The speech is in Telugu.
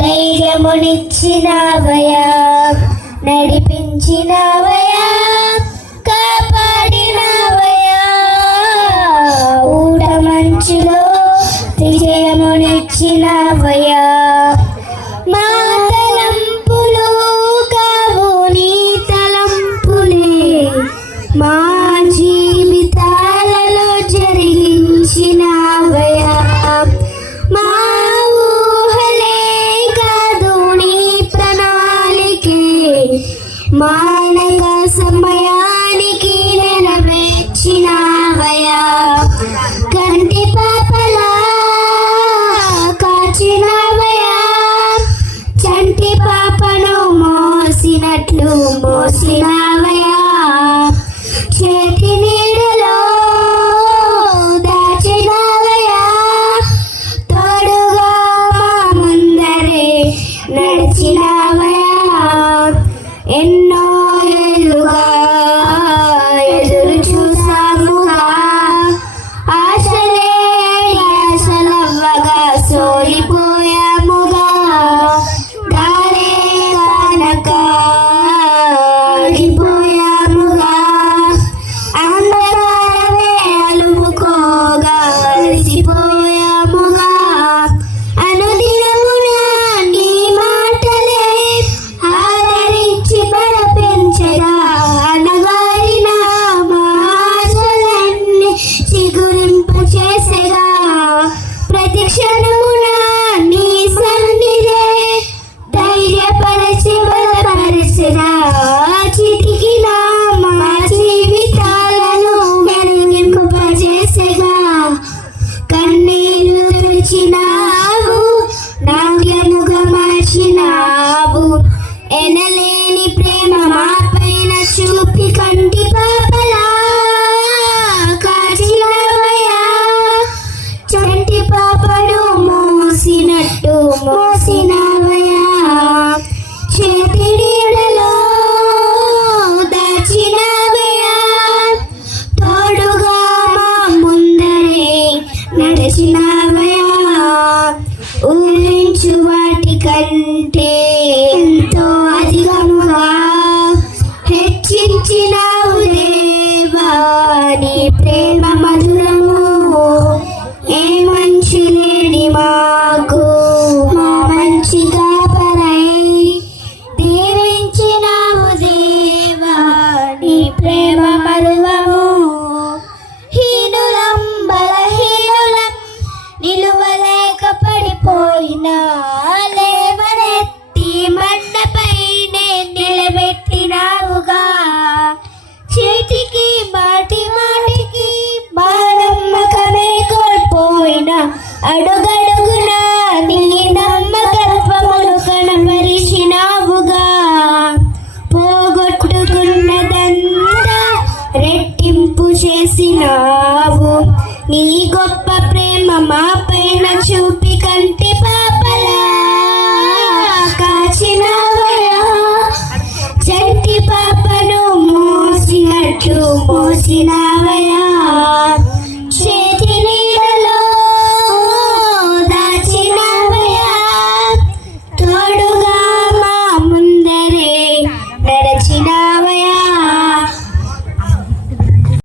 ధైర్యమునిచ్చినావయ్యా, నడిపించినావయ్యా, కాపాడినావయ్యా. ఊట మంచులో విజయమునిచ్చినావయ్యా. మా తలంపులు కావు నీ తలంపులే, మా జీవితాలలో జరిగించినావయ్యా. మా ఊహలే కాదు నీ ప్రణాళికే, మానవ సమయానికి నెరవేర్చినావయ్యా. కంటి పాపలా కాచినావయ్యా, చంటి పాపను మోసినట్లు మోసినావయ్యా. చేతి నీడలో దాచినావయ్యా, తోడుగా మా ముందరే నడిచినావయ్యా. ఎన్నో ఏళ్ళుగా ఎదురు చూసాముగా, ఆశలే ఆశలవ్వగా సోలిపోయాముగా. దారే కానక ఆగిపోయాముగా, అంధకారమే అలుముకోగా అలసిపోయాముగా. అనుదినమున నీ మాటలే ఆదరించి బలపెంచగా, అనగారిన మా ఆశలన్నీ చిగురింపచేసెగా. ప్రతి క్షణమున నీ సన్నిధే ధైర్యపరచి బలపరచెగా. చితికిన మా జీవితాలను వెలిగింపజేసెగా. కన్నీరు తుడిచినావు, నాట్యముగా మార్చినావు. ఎనలేని ప్రేమ మా పైన చూపి కంటి పాపలా కాచినావయ్యా. చంటి పాపను మోసినట్టు మోసినావయ్యా. చేతి నీడలో దాచినావయ్యా, తోడుగా మా ముందరే నడిచినావయ్యా. ఊహించు వాటి కంటే ఎంతో అధికముగా హెచ్చించినావు దేవా నీ ప్రేమ మధురము. ఏ మంచి లేని మాకు మా మంచి కాపరై దీవించినావు దేవా నీ ప్రేమ మరువము. హీనులం బలహీనులం నిలువలేక పడిపోయినా, లేవనెత్తి మండపైనే నిలబెట్టినావుగా. చేతికి మాటి మాటికి మా నమ్మకమే కోల్పోయినా, అడుగడుగునా నీ నమ్మకత్వమును కనపరిచినావుగా. పోగొట్టుకున్నదంతా రెట్టింపు చేసినావు. నీ గొప్ప ప్రేమ మా పైన చూపి కంటి పాప